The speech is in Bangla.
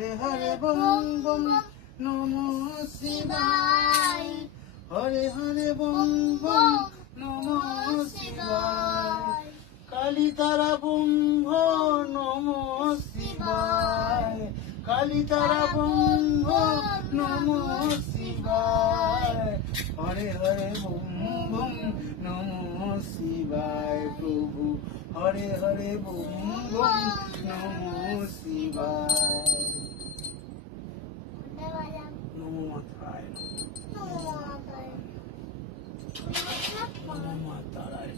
হরে হরে বম বম নমঃ শিবায়, হরে হরে বম বম নমঃ শিবায়, কালী তারা বম বম নমঃ শিবায়, কালী তারা বম বম নমঃ শিবায়, হরে হরে বম বম নমঃ শিবায় প্রভু, হরে হরে বম বম নমঃ শিবায়। নমো মাতায় নমো মাতায় নমো মাতায়।